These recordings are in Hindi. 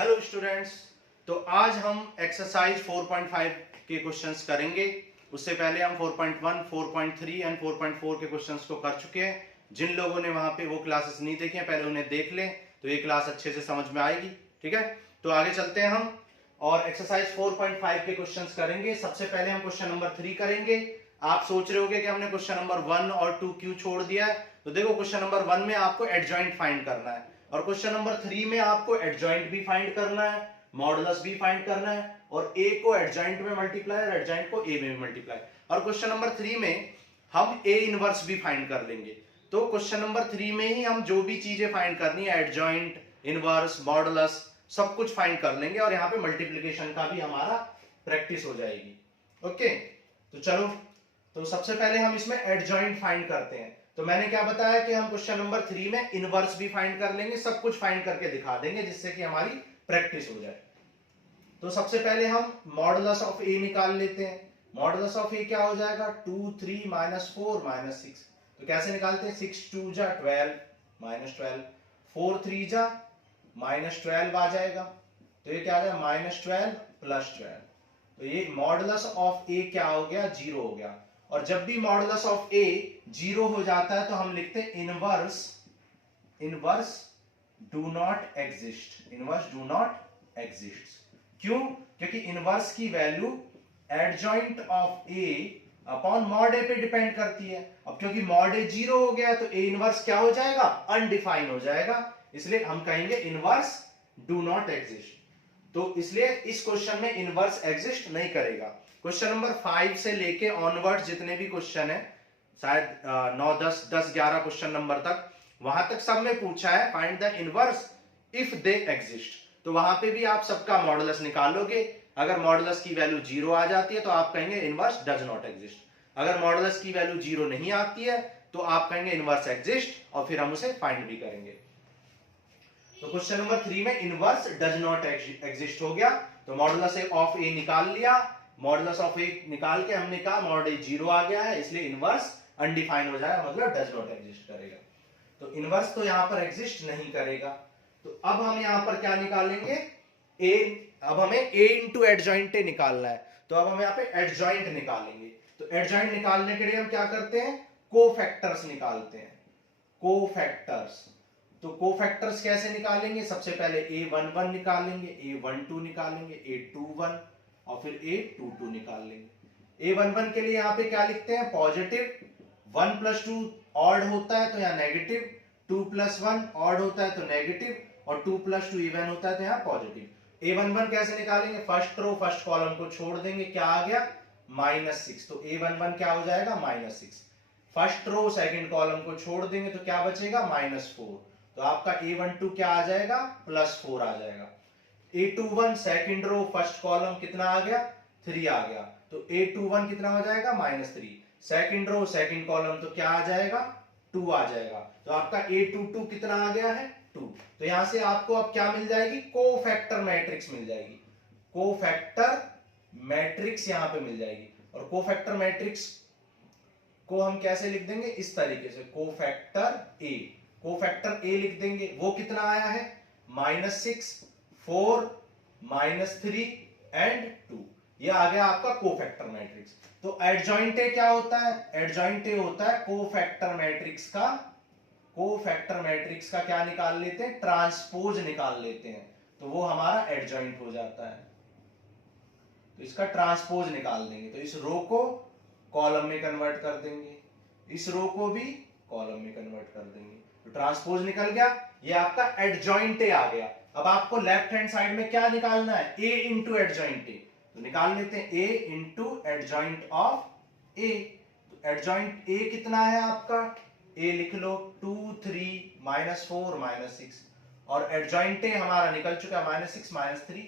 Hello students. तो आज हम एक्सरसाइज 4.5 के क्वेश्चंस करेंगे। उससे पहले हम 4.1, 4.3 एंड 4.4 के क्वेश्चंस को कर चुके हैं। जिन लोगों ने वहां पे वो क्लासेस नहीं देखी हैं पहले उन्हें देख लें तो ये क्लास अच्छे से समझ में आएगी। ठीक है, तो आगे चलते हैं हम और एक्सरसाइज 4.5 के क्वेश्चंस करेंगे। सबसे पहले हम क्वेश्चन नंबर 3 करेंगे। आप सोच रहे होंगे कि हमने क्वेश्चन नंबर 1 और 2 क्यों छोड़ दिया है। तो देखो, क्वेश्चन नंबर 1 में आपको एडजॉइंट फाइंड करना है और क्वेश्चन नंबर 3 में आपको एडजॉइंट भी फाइंड करना है, मॉडुलस भी फाइंड करना है और ए को एडजॉइंट में मल्टीप्लाई और एडजॉइंट को ए में भी मल्टीप्लाई। और क्वेश्चन नंबर 3 में हम ए इनवर्स भी फाइंड कर लेंगे। तो क्वेश्चन नंबर 3 में ही हम जो भी चीजें फाइंड करनी है, एडजॉइंट, इनवर्स, मॉडुलस, सब कुछ फाइंड कर लेंगे और यहाँ पे मल्टीप्लिकेशन का भी हमारा प्रैक्टिस हो जाएगी। ओके, तो चलो, तो सबसे पहले हम इसमें एडजॉइंट फाइंड करते हैं। तो मैंने क्या बताया कि हम क्वेश्चन नंबर 3 में इनवर्स भी फाइंड कर लेंगे, सब कुछ फाइंड करके दिखा देंगे जिससे कि हमारी प्रैक्टिस हो जाए। तो सबसे पहले हम मॉडुलस ऑफ ए निकाल लेते हैं। मॉडुलस ऑफ ए क्या हो जाएगा, 2 3 -4 -6। तो कैसे निकालते हैं, 6 2 जा 12 -12, 4 3 जा -12 आ जाएगा। तो ये क्या आ जाएगा, -12 + 12। तो ये मॉडुलस ऑफ ए क्या हो गया, 0 हो गया। और जब भी मॉडुलस ऑफ ए 0 हो जाता है तो हम लिखते हैं inverse do not exist. Inverse do not exist. क्यों? क्योंकि इनवर्स की value adjoint of A upon mod A पे डिपेंड करती है। अब क्योंकि मॉड ए 0 हो गया तो ए इनवर्स क्या हो जाएगा, अनडिफाइन हो जाएगा। इसलिए हम कहेंगे इनवर्स डू नॉट एग्जिस्ट। तो इसलिए इस क्वेश्चन में इनवर्स एग्जिस्ट नहीं करेगा। क्वेश्चन नंबर 5 से लेके ऑनवर्ड जितने भी क्वेश्चन है, शायद 9 10 10 11 क्वेश्चन नंबर तक, वहां तक सब में पूछा है find the inverse if they exist. तो वहां पे भी आप सबका मॉडुलस निकालोगे। अगर मॉडुलस की वैल्यू 0 आ जाती है तो आप कहेंगे इनवर्स डज नॉट एग्जिस्ट। अगर मॉडुलस की वैल्यू 0 नहीं आती है तो आप कहेंगे इनवर्स एग्जिस्ट और फिर हम उसे फाइंड भी करेंगे। तो क्वेश्चन नंबर 3 में इनवर्स डज नॉट एग्जिस्ट हो गया। तो मॉडुलस ऑफ ए निकाल लिया। मॉडुलस ऑफ ए निकाल के हमने कहा मॉड ए 0 आ गया है, इसलिए इनवर्स अनडिफाइन हो जाएगा, मतलब डज नॉट एग्जिस्ट करेगा। तो इनवर्स तो यहां पर एग्जिस्ट नहीं करेगा। तो अब हम यहां पर क्या निकालेंगे, ए। अब हमें ए इंटू एडजॉइंट ए निकालना है। तो अब हम यहाँ पे एडजॉइंट निकालेंगे। तो एडजॉइंट निकालने के लिए हम क्या करते हैं, कोफैक्टर्स निकालते हैं। कोफैक्टर्स, तो कोफैक्टर्स कैसे निकालेंगे, सबसे पहले a11 निकालेंगे, a12 निकालेंगे, a21 और फिर a22 निकाल लेंगे। a11 के लिए यहाँ पे क्या लिखते हैं, पॉजिटिव। 1 + 2 ऑड होता है तो यहाँ नेगेटिव, 2 + 1 ऑड होता है तो नेगेटिव और 2 + 2 इवन होता है तो यहाँ पॉजिटिव। a11 कैसे निकालेंगे, फर्स्ट रो फर्स्ट कॉलम को छोड़ देंगे, क्या आ गया, -6। तो a11 क्या हो जाएगा, -6। फर्स्ट रो सेकंड कॉलम को छोड़ देंगे तो क्या बचेगा, -4। तो आपका a12 क्या आ जाएगा, +4 आ जाएगा। a21 second row first column कितना आ गया, 3 आ गया। तो a21 कितना हो जाएगा, -3। सेकंड रो सेकंड कॉलम तो क्या आ जाएगा, 2 आ जाएगा। तो आपका a22 कितना आ गया है, 2। तो यहां से आपको अब क्या मिल जाएगी, कोफैक्टर मैट्रिक्स मिल जाएगी। कोफैक्टर मैट्रिक्स यहां पे मिल जाएगी। और कोफैक्टर मैट्रिक्स को हम कैसे लिख देंगे, इस तरीके से, कोफैक्टर ए। कोफैक्टर ए लिख देंगे, वो कितना आया है, -6, 4, -3 एंड 2। ये आ गया आपका कोफैक्टर मैट्रिक्स। तो एडजॉइंट ए क्या होता है, एडजॉइंट ए होता है कोफैक्टर मैट्रिक्स का, कोफैक्टर मैट्रिक्स का क्या निकाल लेते हैं, ट्रांसपोज निकाल लेते हैं। तो वो हमारा एडजॉइंट हो जाता है। तो इसका ट्रांसपोज निकाल देंगे। तो इस रो को कॉलम में कन्वर्ट कर देंगे, इस रो को भी कॉलम में कन्वर्ट कर देंगे। तो ट्रांसपोज निकल गया, ये आपका एडजॉइंट ए आ गया। अब आपको लेफ्ट हैंड साइड में क्या निकालना है, ए इंटू एडजॉइंट ए। तो निकाल लेते हैं ए इंटू एडजॉइंट ऑफ ए। तो एडजॉइंट ए कितना है आपका, ए लिख लो 2 3 -4 -6 और एडजॉइंट ए हमारा निकल चुका है -6 -3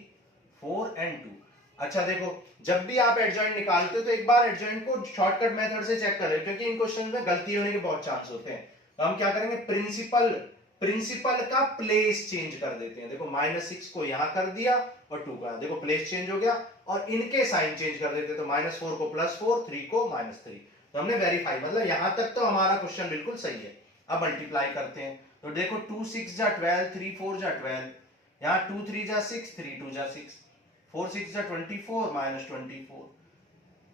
4 एंड 2। अच्छा देखो, जब भी आप एडजॉइंट निकालते हो तो एक बार एडजॉइंट को शॉर्टकट मेथड से चेक कर ले, क्योंकि इन क्वेश्चन में गलती होने के बहुत चांस होते हैं। तो हम क्या करेंगे, प्रिंसिपल का प्लेस चेंज कर देते हैं। देखो -6 को यहां कर दिया और 2 का, देखो प्लेस चेंज हो गया। और इनके साइन चेंज कर देते, तो -4 को +4, 3 को -3। तो हमने वेरीफाई, मतलब यहां तक तो हमारा क्वेश्चन बिल्कुल सही है। अब मल्टीप्लाई करते हैं। तो देखो 2 6 जा 12, 3 4 जा 12, यहाँ 2 3 जा 6, 3 2 जा 6, 4 6 जा 24 माइनस 24,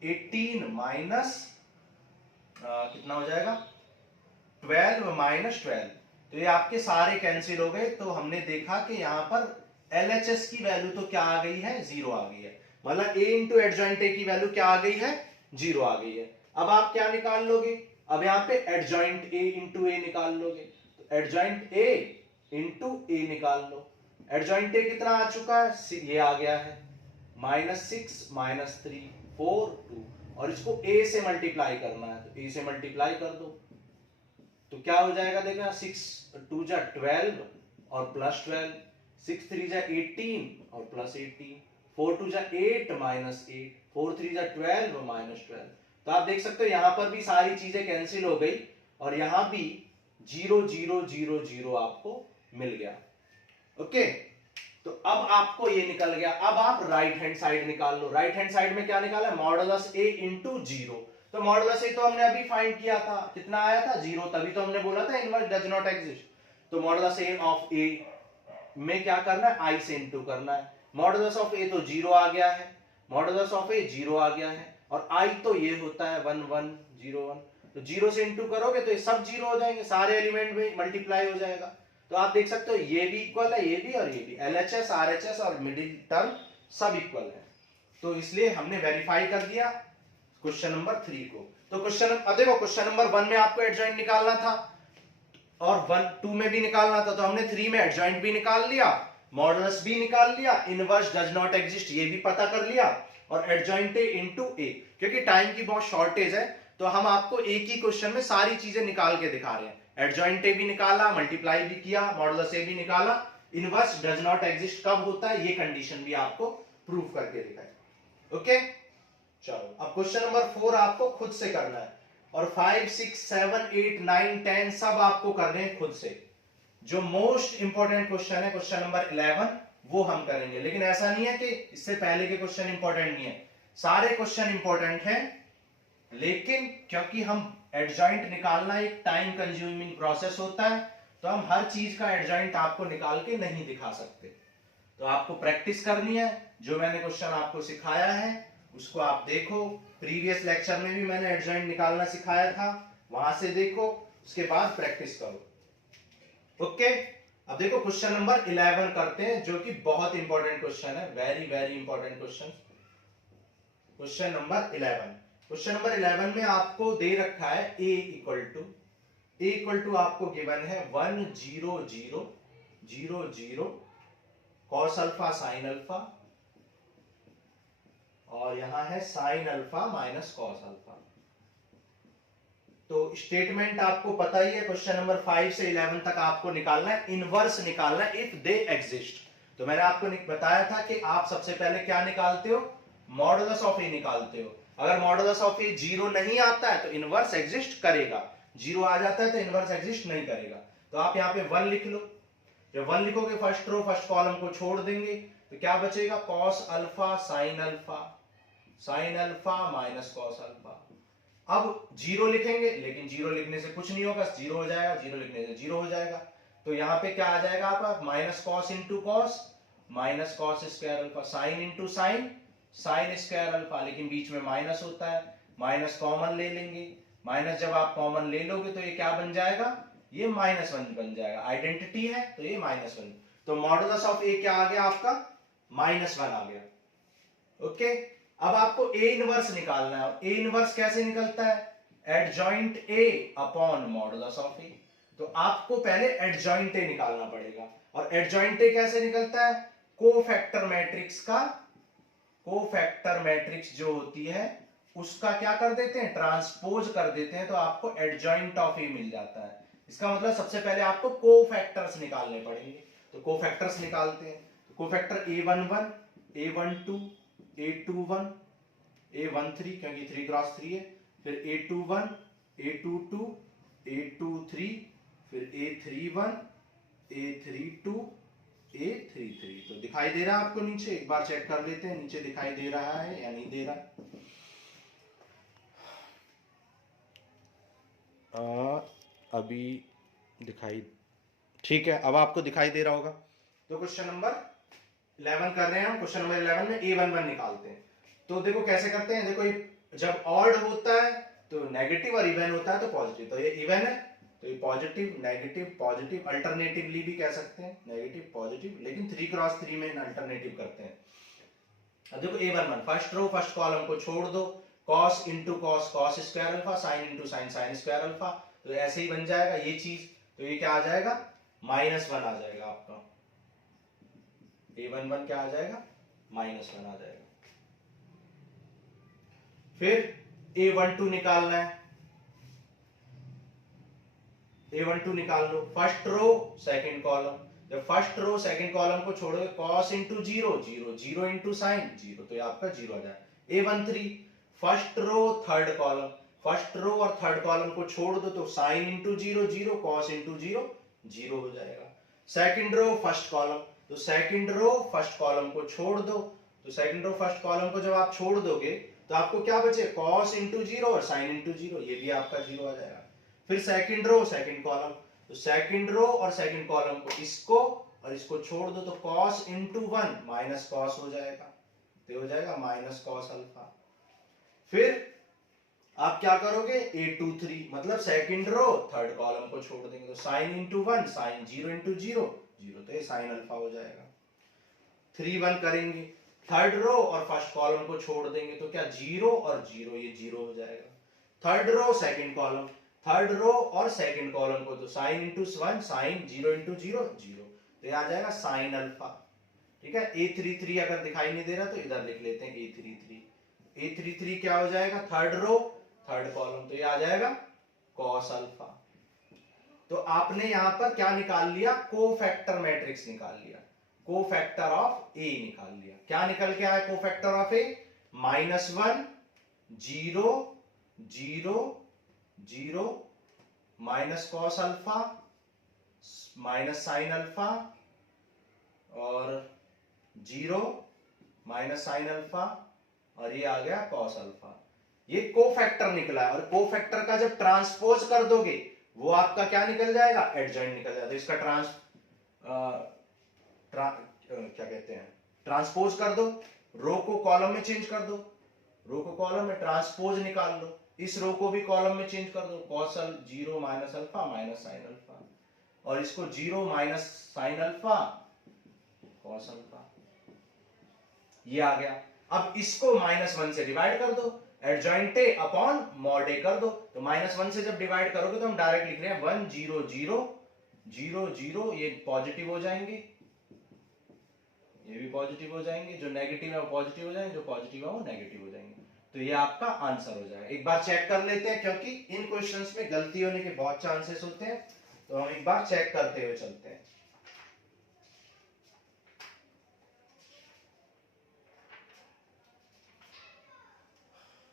18 माइनस कितना हो जाएगा 12 माइनस 12। तो ये आपके सारे कैंसिल हो गए। तो हमने देखा कि यहाँ पर LHS की वैल्यू तो क्या आ गई है, 0 आ गई है। मतलब A इंटू एडजॉइंट ए की वैल्यू क्या आ गई है, 0 आ गई है। अब आप क्या निकाल लोगे, अब यहाँ पे एडजॉइंट A इंटू ए निकाल लोगे। तो एडजॉइंट A इंटू ए निकाल लो। एडजॉइंट ए कितना आ चुका है, ये आ गया है -6 -3 4 2, और इसको A से मल्टीप्लाई करना है तो A से मल्टीप्लाई कर दो। तो क्या हो जाएगा, देखना 6 2 जा 12 और प्लस 12, 6 3 जा 18 और प्लस 18, 4 2 जा 8 माइनस 8, 4 3 जा 12 माइनस 12। तो आप देख सकते हो यहाँ पर भी सारी चीजें कैंसिल हो गई और यहाँ भी 0 0 0 0 आपको मिल गया। ओके, तो अब आपको ये निकल गया। अब आप राइट हैंड साइड निकाल लो। राइट हैंड साइड में क्या निकाला, मॉडुलस A इंटू 0। तो मॉडुलस A तो हमने अभी फाइंड किया था, कितना आया था 0, तभी तो हमने बोला था इनवर्स डज नॉट एग्जिस्ट। तो मॉडुलस A ऑफ A में क्या करना है, I से इंटू करना है। मॉडुलस ऑफ A तो 0 आ गया है, मॉडुलस ऑफ A 0 आ गया है, और I तो ये होता है 1 1 0 1। तो 0 से इंटू करोगे तो ये सब 0 हो जाएंगे, सारे एलिमेंट में मल्टीप्लाई हो जाएगा। तो आप देख सकते हो ये भी इक्वल है, ये भी और ये भी, LHS RHS और मिडिल टर्म सब इक्वल है। तो इसलिए हमने वेरीफाई कर दिया क्वेश्चन नंबर 3 को। तो क्वेश्चन, अब देखो क्वेश्चन नंबर 1 में आपको एडजॉइंट निकालना था और 1 2 में भी निकालना था, तो हमने 3 में एडजॉइंट भी निकाल लिया, मॉडुलस भी निकाल लिया, इनवर्स डज नॉट एग्जिस्ट ये भी पता कर लिया, और एडजॉइंट ए इनटू ए। क्योंकि टाइम की बहुत शॉर्टेज है तो हम आपको एक ही क्वेश्चन में सारी चीजें निकाल के दिखा रहे हैं। एडजॉइंट ए भी निकाला, मल्टीप्लाई भी किया, मॉडुलस ए भी निकाला, इनवर्स डज नॉट एग्जिस्ट कब होता है ये कंडीशन भी आपको प्रूव करके दिखाई। ओके, चलो अब क्वेश्चन नंबर 4 आपको खुद से करना है, और 5 6 7 8 9 10 सब आपको करने हैं खुद से। जो मोस्ट इंपॉर्टेंट क्वेश्चन है क्वेश्चन नंबर 11 वो हम करेंगे, लेकिन ऐसा नहीं है कि इससे पहले के क्वेश्चन इंपॉर्टेंट नहीं है, सारे क्वेश्चन इंपॉर्टेंट हैं, लेकिन क्योंकि हम एडजॉइंट निकालना एक टाइम कंज्यूमिंग प्रोसेस होता है तो हम हर चीज का एडजॉइंट आपको निकाल के नहीं दिखा सकते। तो आपको प्रैक्टिस करनी है, जो मैंने क्वेश्चन आपको सिखाया है उसको आप देखो। प्रीवियस लेक्चर में भी मैंने एडजॉइंट निकालना सिखाया था, वहां से देखो, उसके बाद प्रैक्टिस करो। ओके, अब देखो क्वेश्चन नंबर 11 करते हैं, जो कि बहुत इंपॉर्टेंट क्वेश्चन है, very very important question. Question number 11, question number 11 में आपको दे रखा है a इक्वल टू आपको गिवन है 1 0 0 0 0 cos अल्फा sin अल्फा, और यहां है sin alpha minus cos alpha. तो स्टेटमेंट आपको पता ही है, क्वेश्चन नंबर 5 से 11 तक आपको निकालना है, इनवर्स निकालना है इफ दे एग्जिस्ट। तो मैंने आपको बताया था कि आप सबसे पहले क्या निकालते हो, मॉडुलस ऑफ ए निकालते हो। अगर मॉडुलस ऑफ ए 0 नहीं आता है तो इनवर्स एग्जिस्ट करेगा, 0 आ जाता है तो इनवर्स एग्जिस्ट नहीं करेगा। तो आप यहाँ पे 1 लिख लो, जब 1 लिखोगे फर्स्ट रो फर्स्ट कॉलम को छोड़ देंगे तो क्या बचेगा, cos alpha sin alpha minus cos alpha. अब 0 लिखेंगे, लेकिन 0 लिखने से कुछ नहीं होगा, 0 हो जाएगा, 0 लिखने से 0 हो जाएगा। तो यहाँ पे क्या आ जाएगा आपका, minus cos into cos minus cos square alpha, sine into sine sine square alpha, लेकिन बीच में माइनस होता है, माइनस कॉमन ले लेंगे, माइनस जब आप कॉमन ले लोगे तो ये क्या बन जाएगा, ये -1 बन जाएगा, आइडेंटिटी है तो ये -1। तो मॉडुलस ऑफ ए क्या आ गया आपका, -1 आ गया। ओके, अब आपको ए इनवर्स निकालना है, और ए इनवर्स कैसे निकलता है, adjoint A upon modulus of A. तो आपको पहले एडजॉइंट ए निकालना पड़ेगा, और एडजॉइंट ए कैसे निकलता है, कोफैक्टर मैट्रिक्स का, कोफैक्टर मैट्रिक्स जो होती है उसका क्या कर देते हैं, ट्रांसपोज कर देते हैं, तो आपको एडजॉइंट ऑफ ए मिल जाता है। इसका मतलब सबसे पहले आपको कोफैक्टर्स निकालने पड़ेंगे, तो कोफैक्टर्स निकालते हैं। तो cofactor a11 a12 a21 a13 क्योंकि 3 क्रॉस 3 है, फिर a21 a22 a23 फिर a31 a32 a33। तो दिखाई दे रहा है आपको नीचे, एक बार चेक कर लेते हैं नीचे दिखाई दे रहा है या नहीं दे रहा। अभी दिखाई, ठीक है, अब आपको दिखाई दे रहा होगा। तो क्वेश्चन नंबर 11 कर रहे हैं हम। क्वेश्चन नंबर 11 में A11 निकालते हैं। तो देखो कैसे करते हैं, देखो जब ऑड होता है तो नेगेटिव और इवन होता है तो पॉजिटिव। तो ये इवन है तो ये पॉजिटिव नेगेटिव पॉजिटिव, अल्टरनेटिवली भी कह सकते हैं नेगेटिव पॉजिटिव, लेकिन 3x3 में अल्टरनेटिव करते हैं। अब देखो A11 first row first column को छोड़ दो, cos into cos cos square alpha, sin into sin sin square alpha, तो ऐसे ही बन जाएगा ये चीज। तो ये क्या आ जाएगा, -1 आ जाएगा आपका। A11 क्या आ जाएगा, -1 आ जाएगा। फिर A12 निकालना है, A12 निकाल लो, फर्स्ट रो सेकंड कॉलम। जब फर्स्ट रो सेकंड कॉलम को छोड़ोगे cos इंटू 0 0 0 इंटू साइन 0, तो ये आपका 0 आ जाएगा। A13 first row third column, first row और थर्ड कॉलम को छोड़ दो तो साइन इंटू 0 0 cos इंटू 0 0 हो जाएगा। सेकंड रो फर्स्ट कॉलम, तो सेकंड रो फर्स्ट कॉलम को छोड़ दो, तो सेकंड रो फर्स्ट कॉलम को जब आप छोड़ दोगे तो आपको क्या बचे, cos इंटू 0 और साइन इंटू 0, ये भी आपका 0 आ जाएगा। फिर सेकंड रो सेकंड कॉलम, तो सेकंड रो और सेकंड कॉलम को इसको और इसको छोड़ दो तो cos इंटू 1 माइनस cos हो जाएगा, तो हो जाएगा माइनस cos अल्फा। फिर आप क्या करोगे, A23 मतलब सेकंड रो थर्ड कॉलम को छोड़ देंगे तो sin इंटू 1 sin 0 इंटू 0 0, तो ये sin अल्फा हो जाएगा। 3 1 करेंगे, थर्ड रो और फर्स्ट कॉलम को छोड़ देंगे तो क्या 0 और 0, ये 0 हो जाएगा। Third row second column, third row और सेकंड कॉलम को तो sin इंटू 1 sin 0 इंटू 0 0, तो ये आ जाएगा sin अल्फा। ठीक है, A33 अगर दिखाई नहीं दे रहा तो इधर लिख लेते हैं A33 क्या हो जाएगा, थर्ड रो थर्ड कॉलम, तो ये आ जाएगा cos अल्फा। तो आपने यहां पर क्या निकाल लिया, कोफैक्टर मैट्रिक्स निकाल लिया, कोफैक्टर ऑफ ए निकाल लिया। क्या निकल के आया cofactor of A, -1 0 0 0 minus cos alpha minus sin alpha और 0 माइनस sin अल्फा और ये आ गया cos अल्फा। ये कोफैक्टर निकला है, और कोफैक्टर का जब ट्रांसपोज कर दोगे वो आपका क्या निकल जाएगा, एडजॉइंट निकल जाएगा। तो इसका क्या कहते हैं, ट्रांसपोज कर दो, रो को कॉलम में चेंज कर दो, रो को कॉलम में ट्रांसपोज निकाल लो, इस रो को भी कॉलम में चेंज कर दो, cos 0 minus alpha minus sin alpha, और इसको 0 minus sin alpha cos alpha, ये आ गया। अब इसको -1 से डिवाइड कर दो, एडजॉइंट ए अपॉन मॉड ए कर दो, तो -1 से जब डिवाइड करोगे तो हम डायरेक्ट लिख रहे हैं 1 0 0 0 0, ये पॉजिटिव हो जाएंगे, ये भी पॉजिटिव हो जाएंगे, जो नेगेटिव है वो पॉजिटिव हो जाएंगे, जो पॉजिटिव है वो नेगेटिव हो जाएंगे, तो ये आपका आंसर हो जाएगा। एक बार चेक कर लेते हैं, क्योंकि इन क्वेश्चंस में गलती होने के बहुत चांसेस होते हैं, तो हम एक बार चेक करते हुए चलते हैं।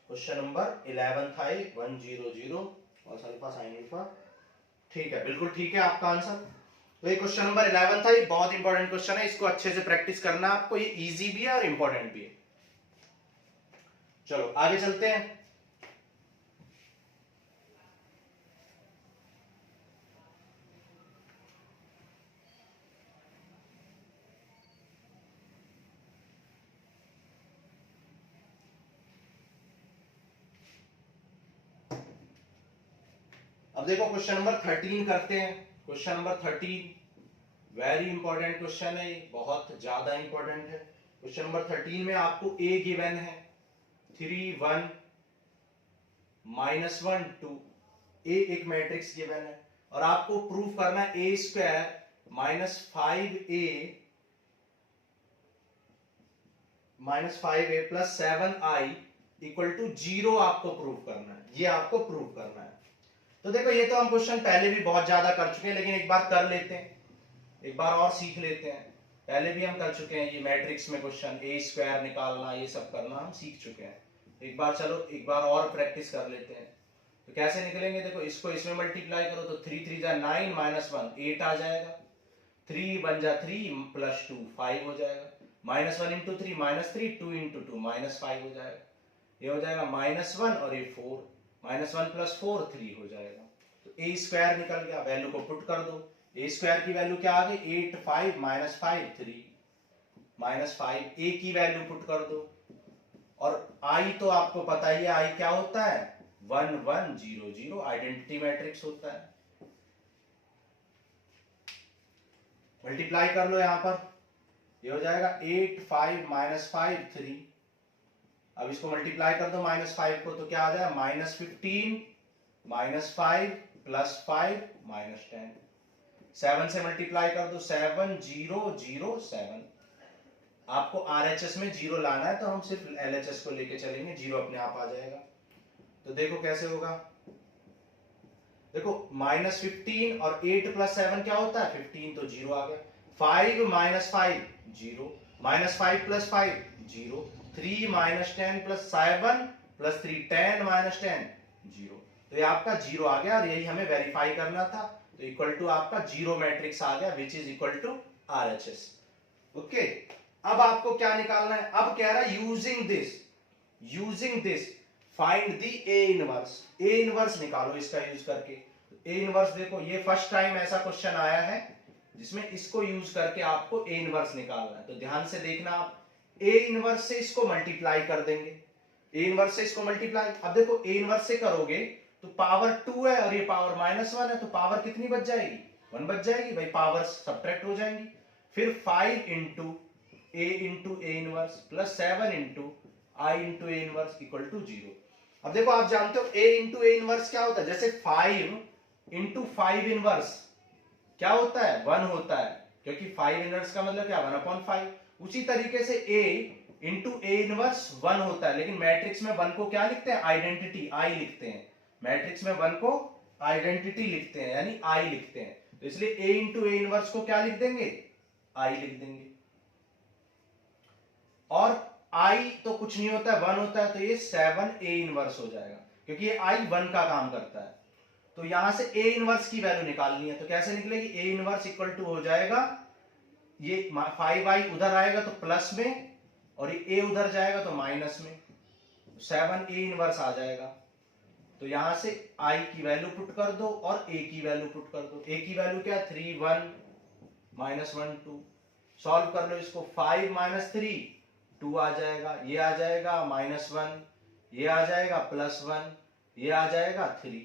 क्वेश्चन नंबर 11 था 1 0 0 cos अल्फा sin अल्फा, ठीक है, बिल्कुल ठीक है आपका आंसर। तो ये क्वेश्चन नंबर 11 था, ये बहुत इंपॉर्टेंट क्वेश्चन है, इसको अच्छे से प्रैक्टिस करना आपको, ये इजी भी है और इंपॉर्टेंट भी है। चलो आगे चलते हैं। अब देखो क्वेश्चन नंबर 13 करते हैं। Question number 13 very important question है, बहुत ज्यादा इंपॉर्टेंट है। क्वेश्चन नंबर 13 में आपको ए गिवन है 3 1 -1 2, ए एक मैट्रिक्स गिवन है और आपको प्रूफ करना है A square -5a plus 7i equal to 0 आपको प्रूफ करना है, ये आपको प्रूफ करना है। तो देखो ये तो हम क्वेश्चन पहले भी बहुत ज्यादा कर चुके हैं, लेकिन एक बार कर लेते हैं, एक बार और सीख लेते हैं। पहले भी हम कर चुके हैं ये मैट्रिक्स में क्वेश्चन, ए स्क्वायर निकालना ये सब करना हम सीख चुके हैं। एक बार चलो एक बार और प्रैक्टिस कर लेते हैं। तो कैसे निकलेंगे, देखो इसको इसमें मल्टीप्लाई करो तो 3 3 जा 9 -1 8 आ जाएगा, 3 बन जा 3 प्लस 2 5 हो जाएगा, -1 इंटू 3 -3 2 इंटू 2 -5 हो जाएगा, ये हो जाएगा -1 और ये 4, -1 प्लस 4 3 हो जाएगा। तो ए स्क्वायर निकल गया, वैल्यू को पुट कर दो, ए स्क्वायर की वैल्यू क्या आ गई 8 5 माइनस 5 3 माइनस 5, ए की वैल्यू पुट कर दो, और आई तो आपको पता ही है आई क्या होता है 1 1 0 0, आइडेंटिटी मैट्रिक्स होता है। मल्टीप्लाई कर लो यहां पर, ये हो जाएगा 8 5 माइनस 5 3। अब इसको मल्टीप्लाई कर दो -5 को, तो क्या आ जाएगा -15 -5 +5 -10। 7 से मल्टीप्लाई कर दो 7 0 0 7। आपको आरएचएस में 0 लाना है तो हम सिर्फ एलएचएस को लेके चलेंगे, 0 अपने आप आ जाएगा। तो देखो कैसे होगा, देखो -15 और 8 + 7 क्या होता है 15, तो 0 आ गया। 5 - 5 0, -5 + 5 0, 3 - 10 + 7 + 3 10 - 10 0। तो ये आपका 0 आ गया और यही हमें वेरीफाई करना था। तो इक्वल टू आपका 0 मैट्रिक्स आ गया which is equal to RHS. Okay, अब आपको क्या निकालना है, अब कह रहा है using this find the A inverse. A inverse निकालो इसका यूज करके। ए इनवर्स देखो, ये फर्स्ट टाइम ऐसा क्वेश्चन आया है जिसमें इसको यूज करके आपको ए इनवर्स निकालना है। तो ध्यान से देखना, आप ए इनवर्स से इसको मल्टीप्लाई कर देंगे, ए इनवर्स से इसको मल्टीप्लाई। अब देखो ए इनवर्स से करोगे तो पावर 2 है और ये पावर -1 है, तो पावर कितनी बच जाएगी 1 बच जाएगी भाई, पावर सब्ट्रैक्ट हो जाएंगी। फिर 5 into A inverse plus 7 into I into A inverse equal to 0। अब देखो आप जानते हो ए इंटू ए इनवर्स क्या होता है, जैसे 5 इंटू 5 इनवर्स क्या होता है 1 होता है, क्योंकि 5 इनवर्स का मतलब क्या 1/5। उसी तरीके से a इंटू ए इनवर्स 1 होता है, लेकिन मैट्रिक्स में 1 को क्या लिखते हैं आइडेंटिटी आई लिखते हैं। मैट्रिक्स में 1 को आइडेंटिटी लिखते हैं यानी आई लिखते हैं, तो इसलिए a इंटू ए इनवर्स को क्या लिख देंगे आई लिख देंगे। और i तो कुछ नहीं होता है 1 होता है, तो ये 7 a इनवर्स हो जाएगा, क्योंकि ये i 1 का काम करता है। तो यहां से a इनवर्स की वैल्यू निकालनी है, तो कैसे निकलेगी a इनवर्स इक्वल टू हो जाएगा, ये 5i उधर आएगा तो प्लस में, और ये a उधर जाएगा तो माइनस में, 7 a इनवर्स आ जाएगा। तो यहां से i की वैल्यू पुट कर दो और a की वैल्यू पुट कर दो। a की वैल्यू क्या 3 1 -1 2। सॉल्व कर लो इसको, 5 - 3 2 आ जाएगा, ये आ जाएगा -1, ये आ जाएगा +1, ये आ जाएगा 3।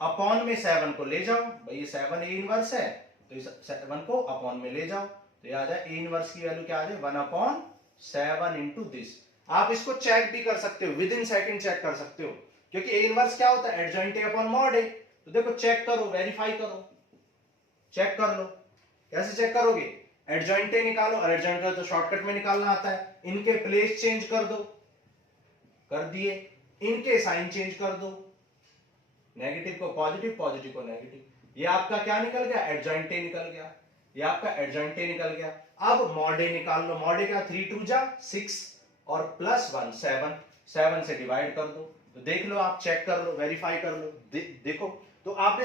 अपॉन में 7 को ले जाओ भाई, ये 7 ए इनवर्स है तो इस 7 को अपॉन में ले जाओ, तो ये आ जाए ए इनवर्स की वैल्यू क्या आ जाए 1/7 इंटू दिस। आप इसको चेक भी कर सकते हो, विद इन सेकंड चेक कर सकते हो, क्योंकि ए इनवर्स क्या होता है एडजॉइंट ए अपॉन मॉड ए। तो देखो चेक करो, वेरीफाई करो, चेक कर लो। कैसे चेक करोगे, एडजॉइंट ए निकालो, और एडजॉइंट तो शॉर्टकट में निकालना आता है। इनके प्लेस चेंज कर दो, कर दिए, इनके साइन चेंज कर दो, नेगेटिव को पॉजिटिव, पॉजिटिव को नेगेटिव। ये आपका क्या निकल गया एडजॉइंट ए निकल गया, ये आपका एडजॉइंट ए निकल गया। अब मॉड ए निकाल लो, मॉड ए क्या 3 2 जा 6 और +1 7, 7 से डिवाइड कर दो। तो देख लो, आप चेक कर लो, वेरीफाई कर लो। देखो तो आपने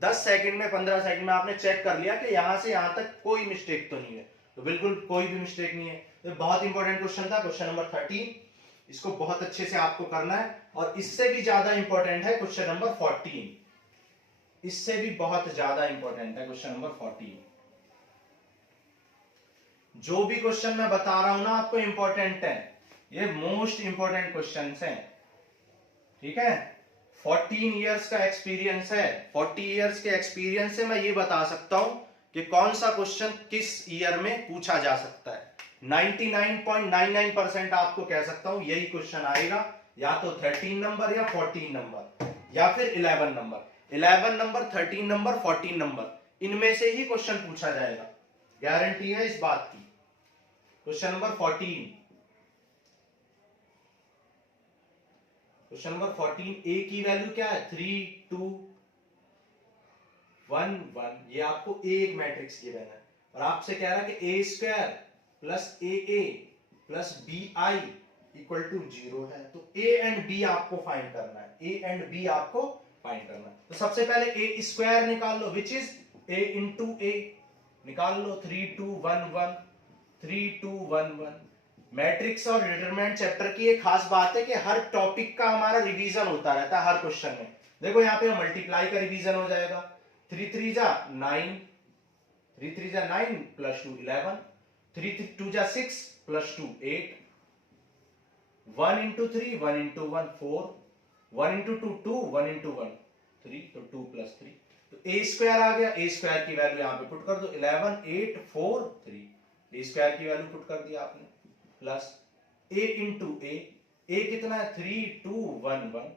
10 सेकंड में 15 सेकंड में आपने चेक कर लिया कि यहां से यहां तक कोई मिस्टेक तो नहीं है, तो बिल्कुल कोई भी मिस्टेक नहीं है। तो बहुत इंपॉर्टेंट क्वेश्चन था, क्वेश्चन नंबर 13। इसको बहुत अच्छे से आपको करना है, और इससे भी ज्यादा इंपॉर्टेंट है क्वेश्चन नंबर 14। इससे भी बहुत ज्यादा इंपॉर्टेंट है क्वेश्चन नंबर 14। जो भी क्वेश्चन मैं बता रहा हूं ना आपको इंपॉर्टेंट है, ये मोस्ट इंपॉर्टेंट क्वेश्चंस हैं, ठीक है। 14 इयर्स का एक्सपीरियंस है, 40 इयर्स के एक्सपीरियंस से मैं ये बता सकता हूं कि कौन सा क्वेश्चन किस ईयर में पूछा जा सकता है। 99.99% आपको कह सकता हूं यही क्वेश्चन आएगा, या तो 13 नंबर या 14 नंबर या फिर 11 नंबर। 11 नंबर, 13 नंबर, 14 नंबर, इनमें से ही क्वेश्चन पूछा जाएगा, गारंटी है इस बात की। क्वेश्चन नंबर 14, क्वेश्चन नंबर 14, ए की वैल्यू क्या है 3 2 1 1। ये आपको एक मैट्रिक्स गिवन है, और आपसे कह रहा है कि A square plus A plus B I equal to 0 है। तो ए एंड बी आपको फाइंड करना है, ए एंड बी आपको फाइंड करना है। तो सबसे पहले ए स्क्वायर निकाल लो, विच इज ए इंटू ए, निकाल लो 3 2 1 1 3 2 1 1। मैट्रिक्स और डिटरमिनेंट चैप्टर की एक खास बात है कि हर टॉपिक का हमारा रिवीजन होता रहता है हर क्वेश्चन में। देखो यहाँ पे मल्टीप्लाई का रिवीजन हो जाएगा, 3 3 जा 9, 3 3 जा 9 प्लस 2 11, 3 2 जा 6 plus 2 8, 1 into 3 1 into 1 4, 1 into 2 2, 1 into 1 3, तो 2 plus 3, तो a स्क्वायर आ गया। a स्क्वायर की वैल्यू यहाँ पे पुट कर दो 11 8 4 3, a स्क्वायर की वैल्यू पुट कर दिया आपने, प्लस a इंटू a कितना है 3 2 1 1,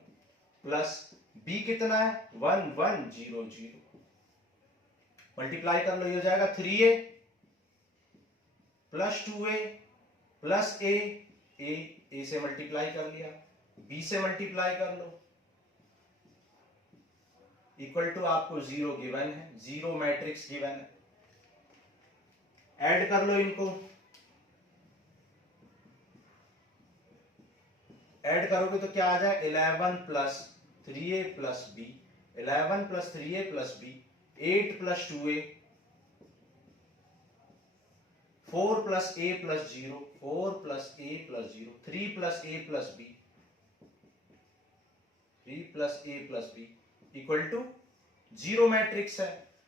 प्लस b कितना है 1 1 0 0, मल्टीप्लाई कर लो, ये हो जाएगा 3a plus 2a plus a से मल्टीप्लाई कर लिया, b से मल्टीप्लाई कर लो, इक्वल टू आपको 0 गिवन है, 0 मैट्रिक्स गिवन है, ऐड कर लो इनको, ऐड करोगे तो क्या आ जाए 11 plus 3a plus b, 11 plus 3a plus b, 8 plus 2a, 4 plus a plus 0, 4 plus a plus 0, 3 plus a plus b, 3 plus a plus b equal to 0 matrix है।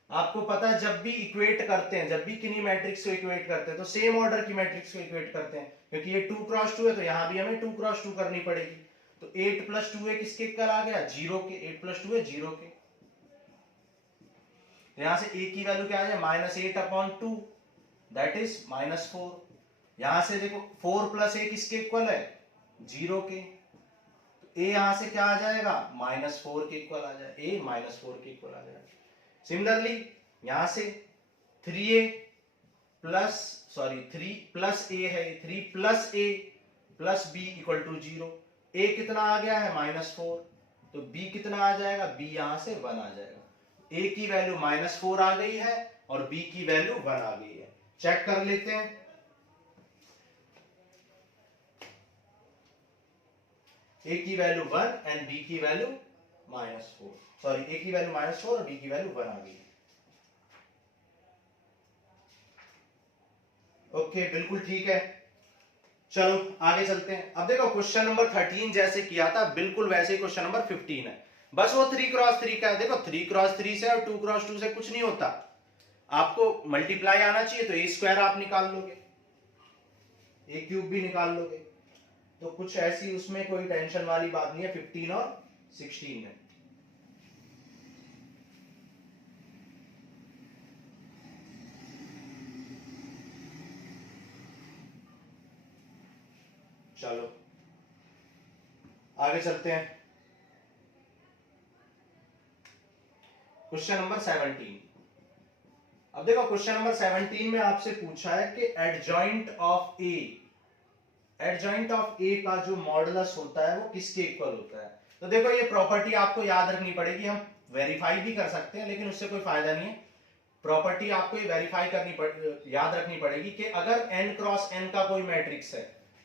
आपको पता है जब भी इक्वेट करते हैं, जब भी किन्हीं मैट्रिक्स को इक्वेट करते हैं तो सेम ऑर्डर की मैट्रिक्स को इक्वेट करते हैं, क्योंकि ये 2 क्रॉस 2 है तो यहां भी हमें 2 क्रॉस 2 करनी पड़ेगी। तो 8 प्लस 2 किसके इक्वल आ गया 0 के, 8 प्लस 2 0 के, तो यहां से a की वैल्यू क्या आ जाए -8/2, दैट इज -4। यहां से देखो 4 प्लस a किसके इक्वल है 0 के, a यहां से क्या आ जाएगा -4 के इक्वल आ जाए, a -4 के इक्वल आ जाएगा। सिमिलरली यहां से 3a प्लस 3 प्लस a है, 3 plus a plus b equal to 0, a कितना आ गया है -4, तो b कितना आ जाएगा, b यहां से 1 आ जाएगा, a की वैल्यू -4 आ गई है और b की वैल्यू 1 आ गई है। चेक कर लेते हैं, a की वैल्यू 1 एंड b की वैल्यू -4, सॉरी a की वैल्यू -4 और b की वैल्यू 1 आ गई। ओके बिल्कुल ठीक है, चलो आगे चलते हैं। अब देखो क्वेश्चन नंबर 13 जैसे किया था बिल्कुल वैसे ही क्वेश्चन नंबर 15 है, बस वो 3 क्रॉस 3 का है। देखो 3 क्रॉस 3 से और 2 क्रॉस 2 से कुछ नहीं होता, आपको मल्टीप्लाई आना चाहिए, तो a स्क्वायर आप निकाल लोगे, a क्यूब भी निकाल लोगे, तो कुछ ऐसी उसमें कोई टेंशन वाली बात नहीं है 15 और 16 में। चलो आगे चलते हैं, क्वेश्चन नंबर 17। अब देखो क्वेश्चन नंबर 17 में आपसे पूछा है कि adjoint of A, adjoint of A का जो मॉडुलस होता है वो किसके इक्वल होता है। तो देखो ये प्रॉपर्टी आपको याद रखनी पड़ेगी, हम वेरीफाई भी कर सकते हैं लेकिन उससे कोई फायदा नहीं है, प्रॉपर्टी आपको ये वेरीफाई याद रखनी पड़ेगी कि अगर n क्रॉस n का कोई मैट्रिक्स है,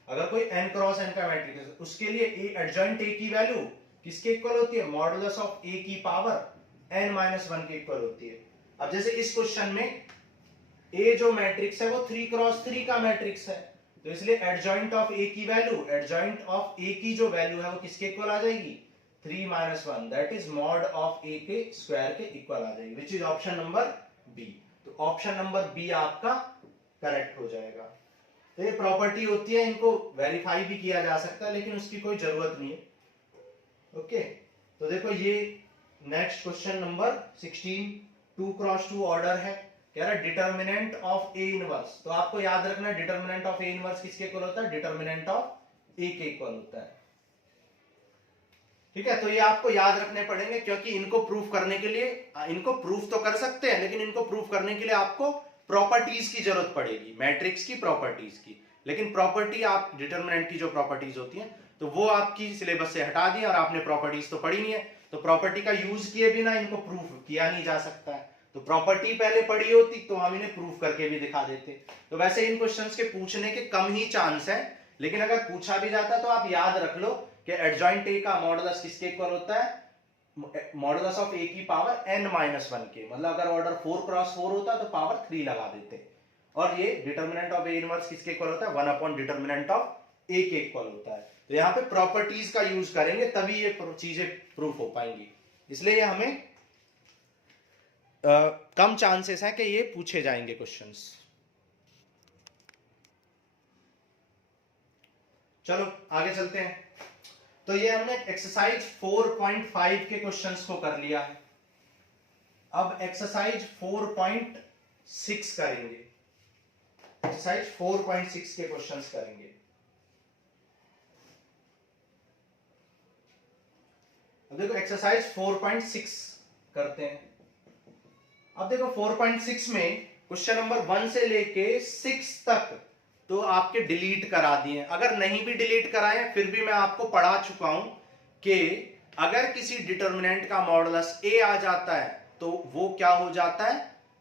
अगर कोई n क्रॉस n का मैट्रिक्स है, उसके लिए एडजॉइंट a की वैल्यू किसके इक्वल होती है, मॉडुलस ऑफ a की पावर n-1 के इक्वल होती है। अब जैसे इस क्वेश्चन में a जो मैट्रिक्स है वो 3 क्रॉस 3 का मैट्रिक्स है, तो इसलिए एडजॉइंट ऑफ a की वैल्यू, एडजॉइंट ऑफ a की जो वैल्यू है वो किसके इक्वल आ जाएगी 3-1, that is mod of a के स्क्वायर के इक्वल आ जाएगी, which is option number B. तो ऑप्शन नंबर बी आपका करेक्ट हो जाएगा। तो ये प्रॉपर्टी होती है, इनको वेरीफाई भी किया जा सकता है लेकिन उसकी कोई जरूरत नहीं है। ओके तो देखो ये next question number 16, 2 cross 2 order है, कह रहा है डिटर्मिनेंट ऑफ ए इनवर्स। तो आपको याद रखना है डिटर्मिनेंट ऑफ ए इनवर्स किसके इक्वल होता है, डिटर्मिनेंट ऑफ ए के इक्वल होता है। ठीक है, तो ये आपको याद रखने पड़ेंगे क्योंकि इनको प्रूफ करने के लिए, इनको प्रूफ तो कर सकते हैं लेकिन इनको प्रूफ करने के लिए आपको प्रॉपर्टीज की जरूरत पड़ेगी, मैट्रिक्स की प्रॉपर्टीज की। लेकिन प्रॉपर्टी आप डिटर्मिनेंट की जो प्रॉपर्टीज होती हैं तो वो आपकी सिलेबस से हटा दी और आपने प्रॉपर्टीज तो पढ़ी नहीं है, तो प्रॉपर्टी का यूज किए बिना इनको प्रूफ किया नहीं जा सकता है। तो प्रॉपर्टी पहले पढ़ी होती तो हम इन्हें प्रूफ करके भी दिखा देते। तो वैसे इन क्वेश्चंस के पूछने के कम ही चांस है, लेकिन अगर पूछा भी जाता तो आप याद रख लो कि एडजॉइंट ए का मॉडुलस किसके इक्वल होता है, मॉडुलस ऑफ ए की पावर n-1 के, मतलब अगर ऑर्डर 4 क्रॉस 4 होता तो पावर 3 लगा देते। और ये डिटर्मिनेंट ऑफ ए इनवर्स किसके इक्वल होता है 1 डिटर्मिनेंट ऑफ ए के इक्वल होता है। तो यहाँ पे प्रॉपर्टीज का यूज करेंगे तभी ये चीजें प्रूफ हो पाएंगी, इसलिए हमें कम चांसेस है कि ये पूछे जाएंगे क्वेश्चंस। चलो आगे चलते हैं। तो ये हमने एक्सरसाइज 4.5 के क्वेश्चंस को कर लिया है। अब एक्सरसाइज 4.6 करेंगे। एक्सरसाइज 4.6 के क्वेश्चंस करेंगे। अब देखो एक्सरसाइज 4.6 करते हैं। अब देखो 4.6 में क्वेश्चन नंबर 1 से लेके 6 तक तो आपके डिलीट करा दिए। अगर नहीं भी डिलीट कराए फिर भी मैं आपको पढ़ा चुका हूं कि अगर किसी डिटर्मिनेंट का मॉडुलस ए आ जाता है तो वो क्या हो जाता है,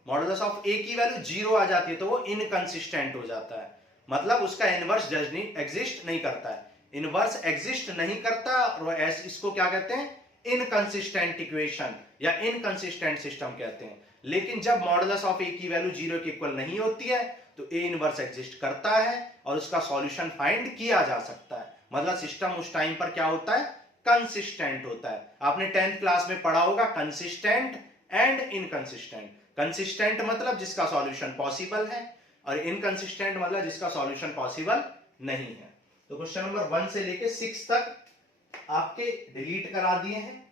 मॉडुलस ऑफ ए की वैल्यू 0 आ जाती है तो वो इनकंसिस्टेंट हो जाता है, मतलब उसका इनवर्स एग्जिस्ट नहीं करता है। इनवर्स एग्जिस्ट नहीं करता और इसको क्या कहते हैं, इनकंसिस्टेंट इक्वेशन या इनकंसिस्टेंट सिस्टम कहते हैं। लेकिन जब मॉडुलस ऑफ ए की वैल्यू 0 के इक्वल नहीं होती है तो ए इनवर्स एग्जिस्ट करता है और उसका सॉल्यूशन फाइंड किया जा सकता है। मतलब सिस्टम उस टाइम पर क्या होता है, कंसिस्टेंट होता है। आपने 10th क्लास में पढ़ा होगा कंसिस्टेंट एंड इनकंसिस्टेंट। कंसिस्टेंट मतलब जिसका सॉल्यूशन पॉसिबल है और इनकंसिस्टेंट मतलब जिसका सॉल्यूशन पॉसिबल नहीं है। तो क्वेश्चन नंबर 1 से लेके 6 तक आपके डिलीट करा दिए हैं,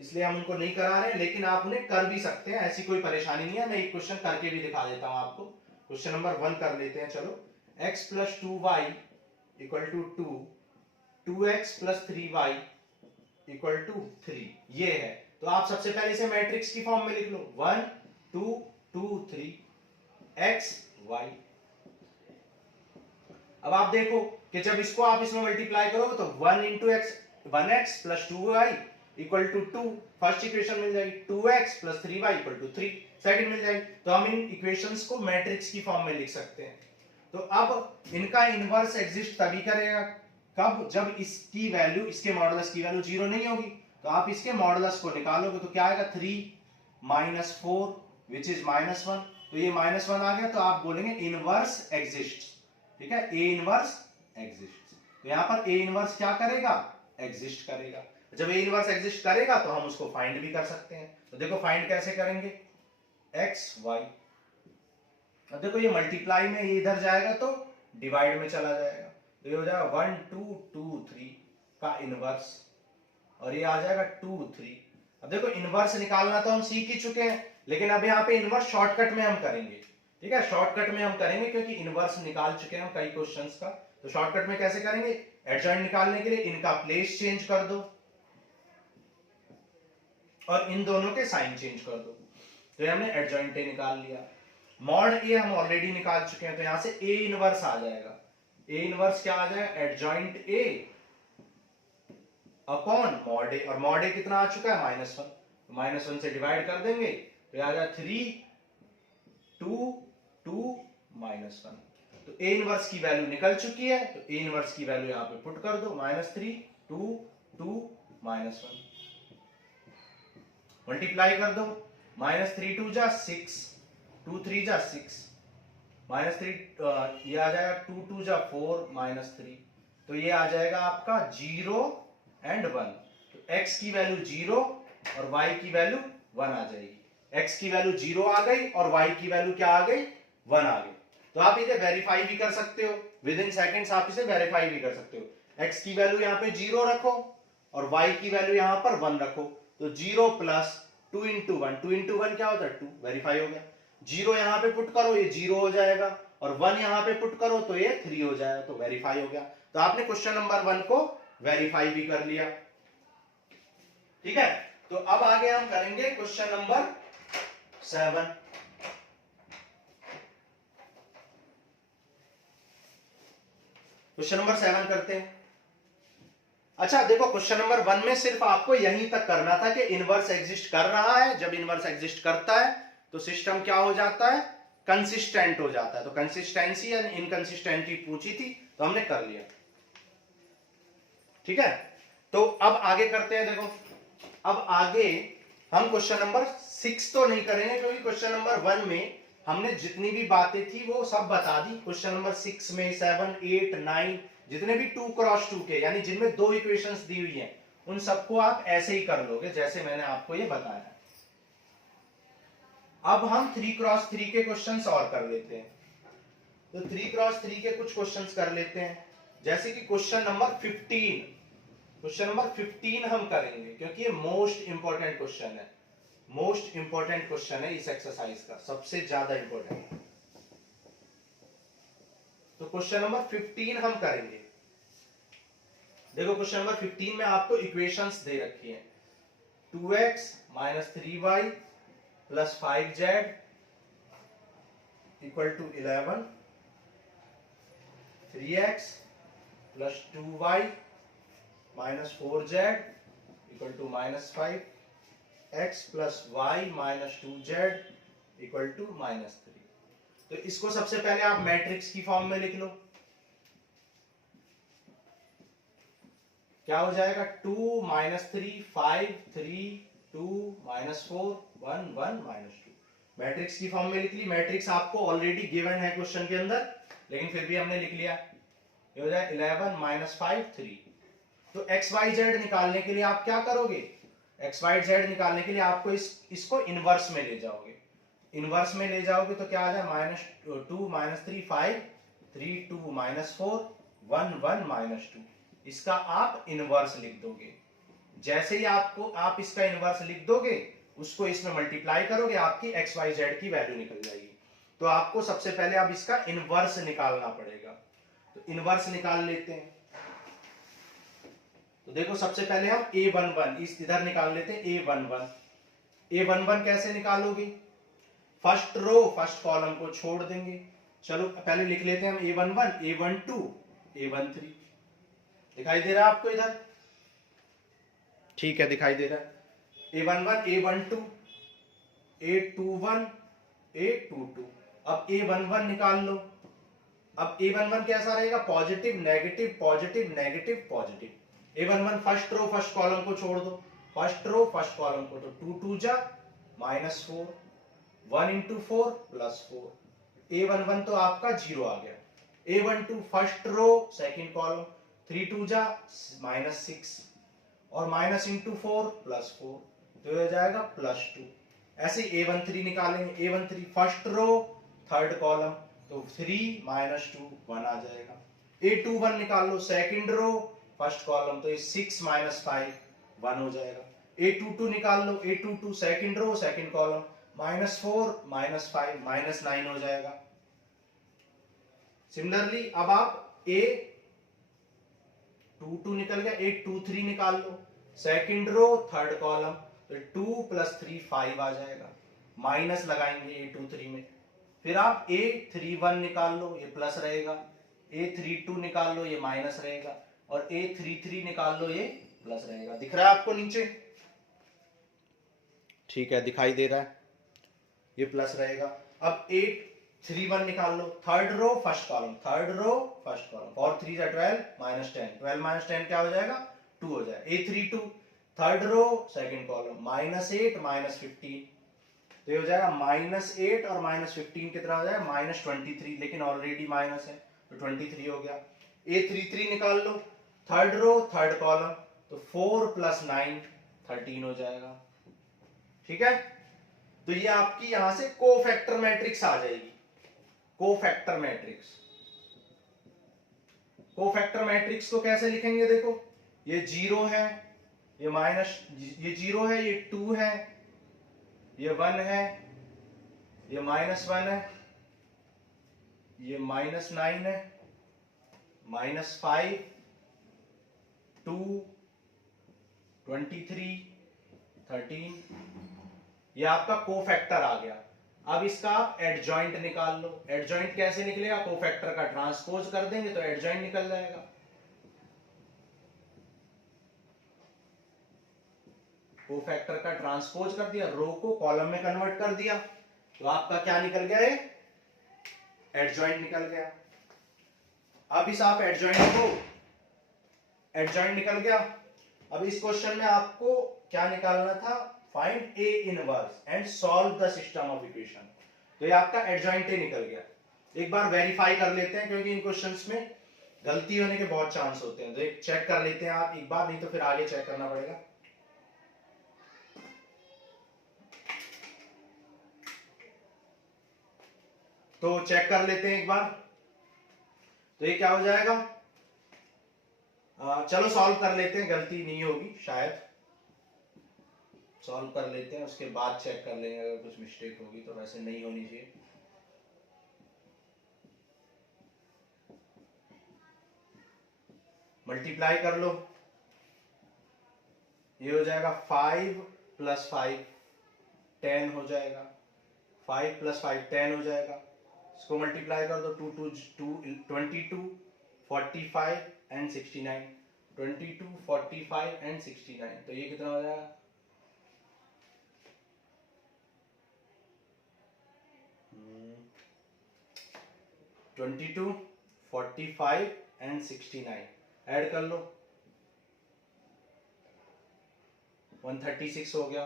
इसलिए हम उनको नहीं करा रहे हैं, लेकिन आप उन्हें कर भी सकते हैं, ऐसी कोई परेशानी नहीं है। मैं एक क्वेश्चन करके भी दिखा देता हूं आपको। क्वेश्चन नंबर 1 कर लेते हैं। चलो, x + 2y = 2, 2x + 3y = 3 ये है। तो आप सबसे पहले इसे मैट्रिक्स की फॉर्म में लिख लो, 1 2 2 3 x y। अब आप देखो कि जब इसको आप इसमें मल्टीप्लाई करोगे तो 1x + 2y = 2 फर्स्ट इक्वेशन मिल जाएगी, 2x + 3y = 3 सेकंड मिल जाएगी। तो हम इन इक्वेशंस को मैट्रिक्स की फॉर्म में लिख सकते हैं। तो अब इनका इनवर्स एग्जिस्ट तभी करेगा कब, जब इसकी वैल्यू, इसके मॉडुलस की वैल्यू 0 नहीं होगी। तो आप इसके मॉडुलस को निकालोगे तो क्या आएगा, 3 - 4 विच इज -1। तो ये -1 आ गया तो आप बोलेंगे इनवर्स एग्जिस्ट। ठीक है, ए इनवर्स एग्जिस्ट। तो यहां पर ए इनवर्स क्या करेगा, एग्जिस्ट करेगा। जब ए इनवर्स एग्जिस्ट करेगा तो हम उसको फाइंड भी कर सकते हैं। तो देखो फाइंड कैसे करेंगे, x y। अब देखो ये मल्टीप्लाई में ये इधर जाएगा तो डिवाइड में चला जाएगा, तो ये हो जाएगा 1 2 2 3 का इनवर्स और ये आ जाएगा 2 3। अब देखो इनवर्स निकालना तो हम सीख ही चुके हैं, लेकिन अब यहाँ पे इनवर्स शॉर्टकट में हम करेंगे। ठीक है, शॉर्टकट में हम करेंगे क्योंकि इनवर्स निकाल चुके हैं हम कई क्वेश्चंस का। तो शॉर्टकट में कैसे करेंगे, एडजॉइंट निकालने के लिए इनका प्लेस चेंज कर दो और इन दोनों के साइन चेंज कर दो। तो हमने एडजॉइंट ए निकाल लिया। मॉड ए हम ऑलरेडी निकाल चुके हैं तो यहां से ए इनवर्स आ जाएगा। ए इनवर्स क्या आ जाएगा, एडजॉइंट ए अपॉन मॉड ए, और मॉड ए कितना आ चुका है, -1। तो -1 से डिवाइड कर देंगे तो आ जाएगा 3 2 2 -1। तो ए इनवर्स की वैल्यू निकल चुकी है तो ए इनवर्स की वैल्यू यहां पे पुट कर दो, -3 2 2 -1 मल्टीप्लाई कर दो, -3 2 जा 6 2 3 जा 6 -3 ये आ जाएगा 2 2 जा 4 -3। तो ये आ जाएगा आपका 0 एंड 1। तो x की वैल्यू 0 और y की वैल्यू 1 आ जाएगी। x की वैल्यू 0 आ गई और y की वैल्यू क्या आ गई, 1 आ गई। तो आप इसे वेरीफाई भी कर सकते हो, विद इन सेकेंड्स आप इसे वेरीफाई भी कर सकते हो। x की वैल्यू यहाँ पे 0 रखो और y की वैल्यू यहाँ पर 1 रखो, तो 0 + 2 × 1, 2 × 1 क्या होता है 2, वेरीफाई हो गया। 0 यहाँ पे पुट करो ये 0 हो जाएगा और 1 यहाँ पे पुट करो तो ये 3 हो जाएगा, तो वेरीफाई हो गया। तो आपने क्वेश्चन नंबर 1 को वेरीफाई भी कर लिया। ठीक है, तो अब आगे हम करेंगे क्वेश्चन नंबर 7। क्वेश्चन नंबर 7 करते हैं। अच्छा देखो क्वेश्चन नंबर 1 में सिर्फ आपको यहीं तक करना था कि इनवर्स एग्जिस्ट कर रहा है। जब इनवर्स एग्जिस्ट करता है तो सिस्टम क्या हो जाता है, कंसिस्टेंट हो जाता है। तो कंसिस्टेंसी या इनकंसिस्टेंसी पूछी थी तो हमने कर लिया। ठीक है, तो अब आगे करते हैं। देखो अब आगे हम क्वेश्चन नंबर 6 तो नहीं करेंगे क्योंकि क्वेश्चन नंबर 1 में हमने जितनी भी बातें थी वो सब बता दी। क्वेश्चन नंबर 6 में 7 8 9 जितने भी 2 × 2 के यानी जिनमें 2 इक्वेशंस दी हुई हैं उन सबको आप ऐसे ही कर लोगे जैसे मैंने आपको ये बताया। अब हम 3x3 के क्वेश्चन और कर लेते हैं। तो 3x3 के कुछ क्वेश्चंस कर लेते हैं, जैसे कि क्वेश्चन नंबर 15। क्वेश्चन नंबर 15 हम करेंगे क्योंकि ये मोस्ट इंपॉर्टेंट क्वेश्चन है। मोस्ट इंपॉर्टेंट क्वेश्चन है इस एक्सरसाइज का, सबसे ज्यादा इंपॉर्टेंट। तो क्वेश्चन नंबर 15 हम करेंगे। देखो क्वेश्चन नंबर 15 में आपको इक्वेशंस दे रखी हैं। 2x minus 3y plus 5z equal to 11, 3x plus 2y minus 4z equal to minus 5, x plus y minus 2z equal to minus 3। तो इसको सबसे पहले आप मैट्रिक्स की फॉर्म में लिख लो। क्या हो जाएगा? 2 माइनस 3 5 3 2 माइनस 4 1 1 माइनस 2। मैट्रिक्स की फॉर्म में लिख ली। मैट्रिक्स आपको ऑलरेडी गिवन है क्वेश्चन के अंदर, लेकिन फिर भी हमने लिख लिया। ये हो जाए 11 माइनस 5 3। तो एक्स वाई जेड निकालने के लिए आप क्या करोगे? एक्स वाई जेड निकालने के लिए आपको इसको इनवर्स में ले जाओगे। इनवर्स में ले जाओगे तो क्या आ जाए? Minus 2 minus 3 5 3 2 minus 4 1 1 minus 2। इसका आप इनवर्स लिख दोगे। जैसे ही आप इसका इनवर्स लिख दोगे, उसको इसमें मल्टीप्लाई करोगे, आपकी एक्स वाई जेड की वैल्यू निकल जाएगी। तो आपको सबसे पहले अब इसका इनवर्स निकालना पड़ेगा। तो इनवर्स निकाल लेते हैं। तो देखो सबसे पहले हम a11 इधर निकाल लेते हैं। a11 कैसे निकालोगे? फर्स्ट रो फर्स्ट कॉलम को छोड़ देंगे। चलो पहले लिख लेते हैं हम a11 a12 a13। दिखाई दे रहा है आपको इधर? ठीक है, दिखाई दे रहा है। a11 a12 a21 a22। अब a11 निकाल लो। अब a11 कैसा रहेगा? Positive negative positive negative positive. a11 first row first column को छोड़ दो। फर्स्ट रो फर्स्ट कॉलम को, तो 2 2 जा माइनस 4 1 इंटू 4 प्लस 4। a11 तो आपका 0 आ गया। a12 first row second column 3 2 जा माइनस 6 और माइनस इंटू 4 प्लस 4, तो हो जाएगा प्लस 2। ऐसे a13 निकालेंगे। a13 first row third column, तो 3 माइनस 2 1 आ जाएगा। a21 निकाल लो सेकंड रो फर्स्ट कॉलम, तो ये 6 माइनस 5 1 हो जाएगा। a22 निकाल लो a22 second row second column, minus 4 minus 5 minus 9 हो जाएगा। सिमिलरली अब आप a22 निकल गया, a23 निकाल लो सेकंड रो थर्ड कॉलम, तो 2 प्लस 3 5 आ जाएगा। माइनस लगाएंगे a23 में। फिर आप a31 निकाल लो, ये प्लस रहेगा। a32 निकाल लो, ये माइनस रहेगा। और a33 निकाल लो, ये प्लस रहेगा। दिख रहा है आपको नीचे? ठीक है, दिखाई दे रहा है, ये प्लस रहेगा। अब a31 निकाल लो, third row first column, third row first column, और 3 जा 12 माइनस 10, 12 माइनस 10 क्या हो जाएगा? 2 हो जाएगा। a32 third row second column, minus 8 minus 15, तो ये हो जाएगा माइनस 8 और माइनस 15 कितना हो जाएगा? माइनस 23, लेकिन ऑलरेडी माइनस है तो 23 हो गया। a33 निकाल लो, थर्ड रो थर्ड कॉलम, तो 4 प्लस 9 13 हो जाएगा। ठीक है, तो ये आपकी यहां से कोफैक्टर मैट्रिक्स आ जाएगी। कोफैक्टर मैट्रिक्स, कोफैक्टर मैट्रिक्स को कैसे लिखेंगे? देखो ये 0 है, ये माइनस, ये 0 है, ये 2 है, ये 1 है, ये माइनस 1 है, ये माइनस 9 है, माइनस 5 2 23 13, ये आपका कोफैक्टर आ गया। अब इसका आप एडजॉइंट निकाल लो। एडजॉइंट कैसे निकलेगा? कोफैक्टर का ट्रांसपोज कर देंगे तो एडजॉइंट निकल जाएगा। कोफैक्टर का ट्रांसपोज कर दिया, रो को कॉलम में कन्वर्ट कर दिया, तो आपका क्या निकल गया? एडजॉइंट निकल गया। अब इस आप एडजॉइंट को, एडजॉइंट निकल गया। अब इस क्वेश्चन में आपको क्या निकालना था? Find A inverse and solve the system of equation. तो ये आपका एडजॉइंट ए निकल गया। एक बार वेरीफाई कर लेते हैं, क्योंकि इन क्वेश्चंस में गलती होने के बहुत चांस होते हैं। तो एक चेक कर लेते हैं आप एक बार, नहीं तो फिर आगे चेक करना पड़ेगा। तो चेक कर लेते हैं एक बार। तो ये क्या हो जाएगा, चलो सॉल्व कर लेते हैं, गलती नहीं होगी शायद। सॉल्व कर लेते हैं, उसके बाद चेक कर लेंगे अगर कुछ मिस्टेक होगी तो, वैसे नहीं होनी चाहिए। मल्टीप्लाई कर लो, ये हो जाएगा 5 + 5 10 हो जाएगा, 5 + 5 10 हो जाएगा। इसको मल्टीप्लाई कर दो, 2 2 22 45 एंड 69, 22 45 एंड 69, तो ये कितना हो जाएगा, 22 45 एंड 69 ऐड कर लो, 136 हो गया।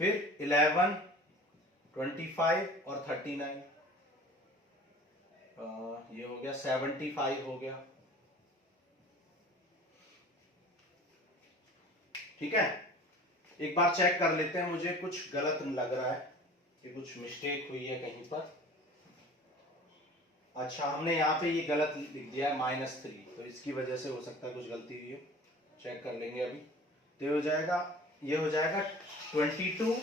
फिर 11 25 और 39, ये हो गया 75 हो गया। ठीक है, एक बार चेक कर लेते हैं, मुझे कुछ गलत लग रहा है कि कुछ मिस्टेक हुई है कहीं पर। अच्छा, हमने यहाँ पे ये गलत लिख दिया है -3, तो इसकी वजह से हो सकता है कुछ गलती हुई है, चेक कर लेंगे अभी। तो ये हो जाएगा 22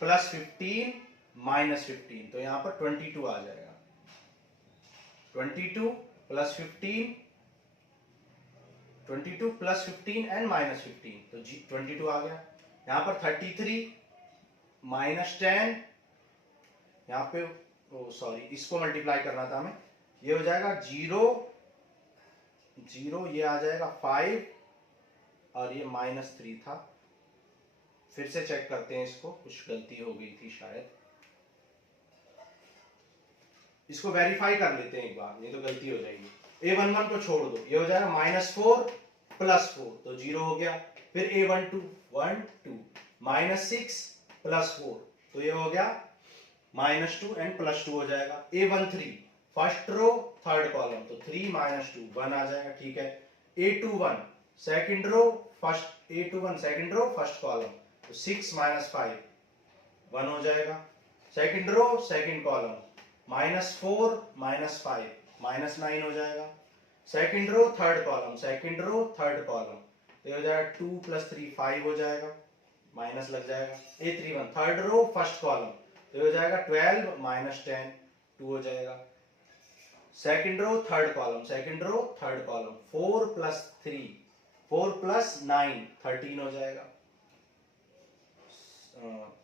+ 15 - 15, तो यहाँ पर 22 आ जाएगा, 22 + 15 एंड -15, तो 22 आ गया। यहाँ पर 33 - 10, यहाँ पे सॉरी इसको मल्टीप्लाई करना था हमें, ये हो जाएगा 0 0, ये आ जाएगा 5 और ये -3 था। फिर से चेक करते हैं इसको, कुछ गलती हो गई थी शायद, इसको वेरीफाई कर लेते हैं एक बार, नहीं तो गलती हो जाएगी। A11 को छोड़ दो, ये हो जाएगा -4 + 4, तो 0 हो गया। फिर A12 1 2 -6 + 4, तो ये हो गया -2 एंड +2 हो जाएगा। A13 first row third column, तो 3 - 2 1 आ जाएगा, ठीक है। A21 second row first column, तो 6 - 5 1 हो जाएगा। सेकंड रो सेकंड कॉलम, -4 - 5 -9 हो जाएगा। सेकंड रो थर्ड कॉलम, तो ये हो जाएगा 2 + 3 5 हो जाएगा, माइनस लग जाएगा। A31 third row first column, तो ये हो जाएगा 12 - 10 2 हो जाएगा। सेकंड रो थर्ड कॉलम, 4 + 3 4 + 9 13 हो जाएगा।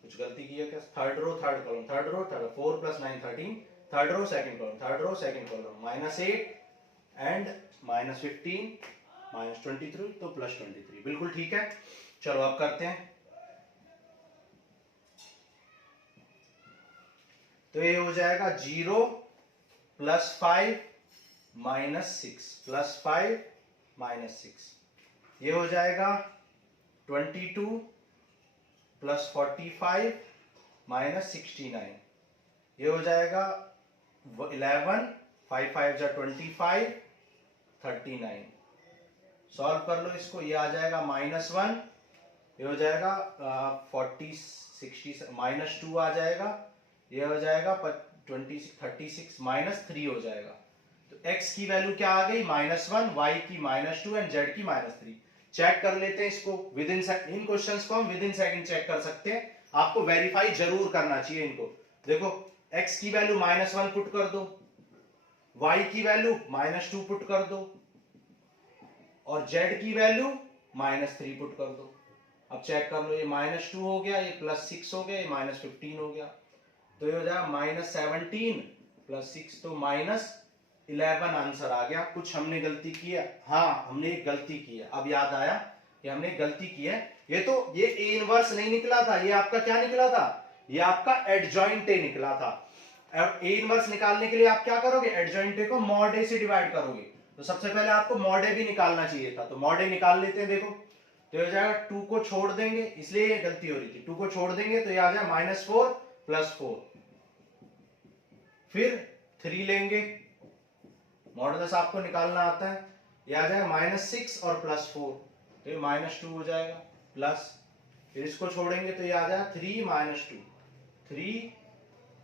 कुछ गलती की है क्या, third row third column, 4 + 9 13, third row second column, -8 and -15 -23, तो +23, बिल्कुल ठीक है। चलो अब करते हैं, तो ये हो जाएगा 0 + 5 -6 ये हो जाएगा 22 + 45 -69, ये हो जाएगा 11 5 5 जा 25 39। सॉल्व कर लो इसको, ये आ जाएगा -1, ये हो जाएगा 40 60 -2 आ जाएगा, ये हो जाएगा 26 36 -3 हो जाएगा। तो x की वैल्यू क्या आ गई, -1, y की -2 एंड z की -3। चेक कर लेते हैं इसको, विद इन इन क्वेश्चंस को हम विद इन सेकंड चेक कर सकते हैं, आपको वेरीफाई जरूर करना चाहिए इनको। देखो x की वैल्यू -1 पुट कर दो, y की वैल्यू -2 पुट कर दो, और z की वैल्यू -3 पुट कर दो। अब चेक कर लो, ये -2 हो गया, ये +6 हो गया, ये -15 हो गया, तो ये हो जाएगा -17 + 6, तो -11 आंसर आ गया। कुछ हमने गलती की है, हाँ हमने एक गलती की है, अब याद आया कि हमने गलती की है। ये A इनवर्स नहीं निकला था, ये आपका क्या निकला था, ये आपका एडजॉइंट ए निकला था। अब A इनवर्स निकालने के लिए आप क्या करोगे, एडजॉइंट ए को mod A से डिवाइड करोगे, तो सबसे पहले आपको mod A भी निकालना चाहिए था, तो mod A निकाल लेते हैं। देखो तो हो जाएगा 2 को छोड़ देंगे, इसलिए ये गलती हो रही थी, 2 को छोड़ देंगे तो ये आ जाए -4 + 4, फिर 3 लेंगे, मॉडुलस आपको निकालना आता है, ये आ जाएगा -6 और +4, तो ये -2 हो जाएगा, प्लस फिर इसको छोड़ेंगे तो ये आ जाएगा 3 - 2 3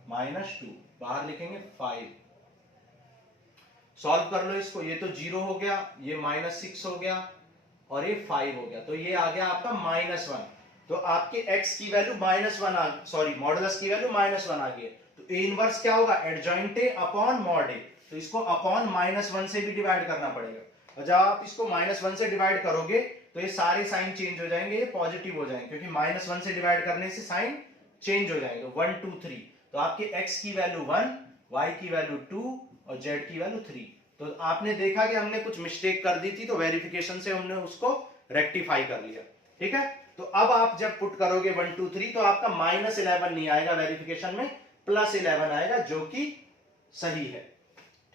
- 2, बाहर लिखेंगे 5। सॉल्व कर लो इसको, ये तो 0 हो गया, ये -6 हो गया और ये 5 हो गया, तो ये आ गया आपका -1। तो आपके x की वैल्यू -1 आ, सॉरी मॉडुलस की वैल्यू -1 आ गई है। तो a इनवर्स क्या होगा, adjoint a upon mod a। तो इसको अपॉन -1 से भी डिवाइड करना पड़ेगा, और जब आप इसको -1 से डिवाइड करोगे तो ये सारे साइन चेंज हो जाएंगे, ये पॉजिटिव हो जाएंगे, क्योंकि -1 से डिवाइड करने से साइन चेंज हो जाएंगे। 1 2 3, तो आपके x की वैल्यू 1, y की वैल्यू 2 और z की वैल्यू 3। तो आपने देखा कि हमने कुछ मिस्टेक कर दी थी, तो वेरिफिकेशन से हमने उसको रेक्टिफाई कर लिया। ठीक है, तो अब आप जब पुट करोगे 1 2 3 तो आपका -11 नहीं आएगा वेरिफिकेशन में, +11 आएगा, जो कि सही है।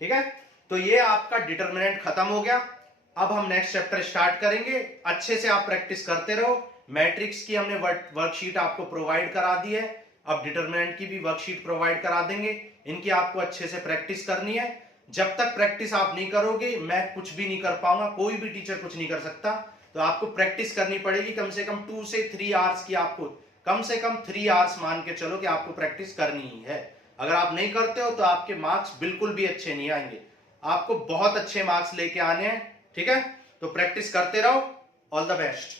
ठीक है, तो ये आपका डिटरमिनेंट खत्म हो गया। अब हम नेक्स्ट चैप्टर स्टार्ट करेंगे। अच्छे से आप प्रैक्टिस करते रहो। मैट्रिक्स की हमने वर्कशीट आपको प्रोवाइड करा दी है, अब डिटरमिनेंट की भी वर्कशीट प्रोवाइड करा देंगे। इनकी आपको अच्छे से प्रैक्टिस करनी है। जब तक प्रैक्टिस आप नहीं करोगे मैं कुछ भी नहीं कर पाऊंगा, कोई भी टीचर कुछ नहीं कर सकता। तो आपको प्रैक्टिस करनी पड़ेगी, कम से कम 2 से 3 आवर्स की, आपको कम से कम 3 आवर्स मान के चलो कि आपको प्रैक्टिस करनी ही है। अगर आप नहीं करते हो तो आपके मार्क्स बिल्कुल भी अच्छे नहीं आएंगे, आपको बहुत अच्छे मार्क्स लेके आने हैं। ठीक है, तो प्रैक्टिस करते रहो। All the best.